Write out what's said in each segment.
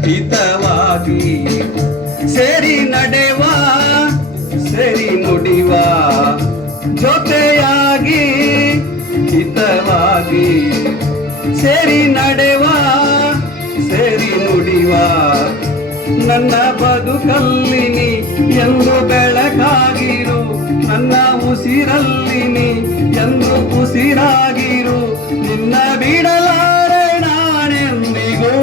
ಹಿತವಾಗಿ ಸೇರಿ ನಡೆವ ಸೇರಿ ನುಡಿವ ಜೊತೆಯಾಗಿ ಹಿತವಾಗಿ ಸೇರಿ ನಡೆವ ಸೇರಿ ನುಡಿವ ನನ್ನ ಬದುಕಲ್ಲಿನಿ ಎಂದು ಬೆಳಕಾಗಿರು ನನ್ನ ಉಸಿರಲ್ಲಿನಿ ಎಂದು ಉಸಿರಾಗಿರು ನಿನ್ನ ಬಿಡಲಾರೆ ನಾನೆಂದಿಗೂ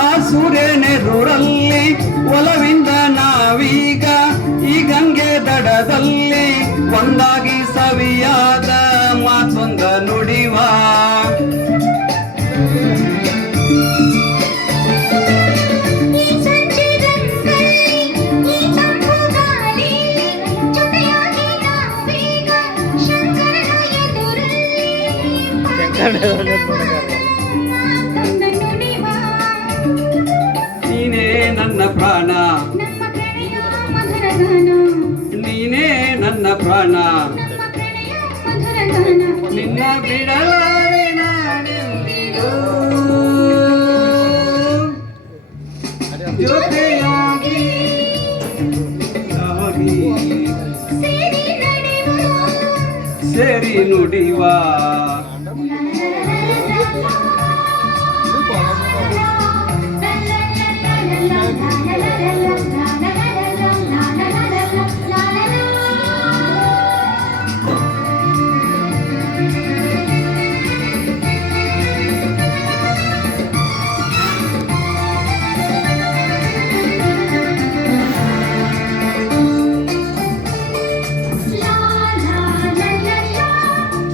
ಆ ಸೂರ್ಯನೆದುರಲ್ಲಿ ಒಲವಿಂದ ನಾವೀಗ ಈ ಗಂಗೆ ದಡದಲ್ಲಿ ಒಂದಾಗಿ ಸವಿಯಾದ ಮಾತೊಂದ ನುಡಿವ ನೀನೇ ನನ್ನ ಪ್ರಾಣ ನೀನೇ ನನ್ನ ಪ್ರಾಣ ನಿನ್ನ ಬಿಡಲಾರೆ ನಾನೆಂದಿಗೂ ಜೊತೆಯಾಗಿ ಸೇರಿ ನುಡಿವ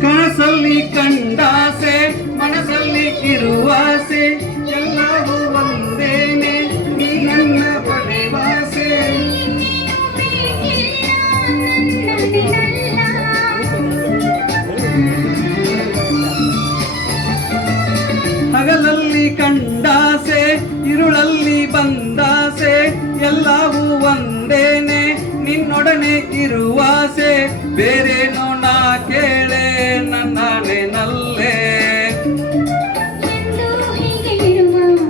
ಕನಸಲ್ಲಿ ಕಂಡಾಸೆ ಮನಸ್ಸಲ್ಲಿ ಇರುವಾಸೆ ಎಲ್ಲವೂ ಒಂದೇನೆ ನೀ ನನ್ನ ಪಡೆವಾಸೆ ಹಗಲಲ್ಲಿ ಕಂಡಾಸೆ ಇರುಳಲ್ಲಿ ಬಂದಾಸೆ ಎಲ್ಲವೂ ಒಂದೇನೆ ನಿನ್ನೊಡನೆ ಇರುವಾಸೆ ಬೇರೇನೋ ನಾ ಕೇಳೆ ನನ್ನನೆ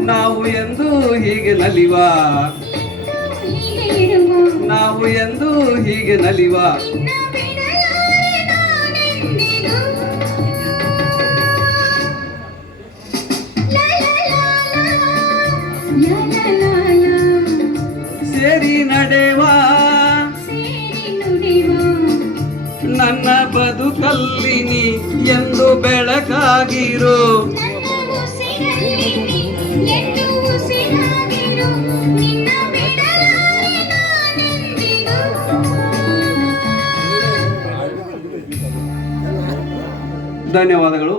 ನಾವು ಎಂದು ಹೀಗೆ ನಲಿವ ನಾವು ಎಂದು ಹೀಗೆ ನಲಿವ ಸೇರಿ ನಡೆವ ನನ್ನ ಬದುಕಲ್ಲಿನಿ ಎಂದು ಬೆಳಕಾಗಿರು ಧನ್ಯವಾದಗಳು.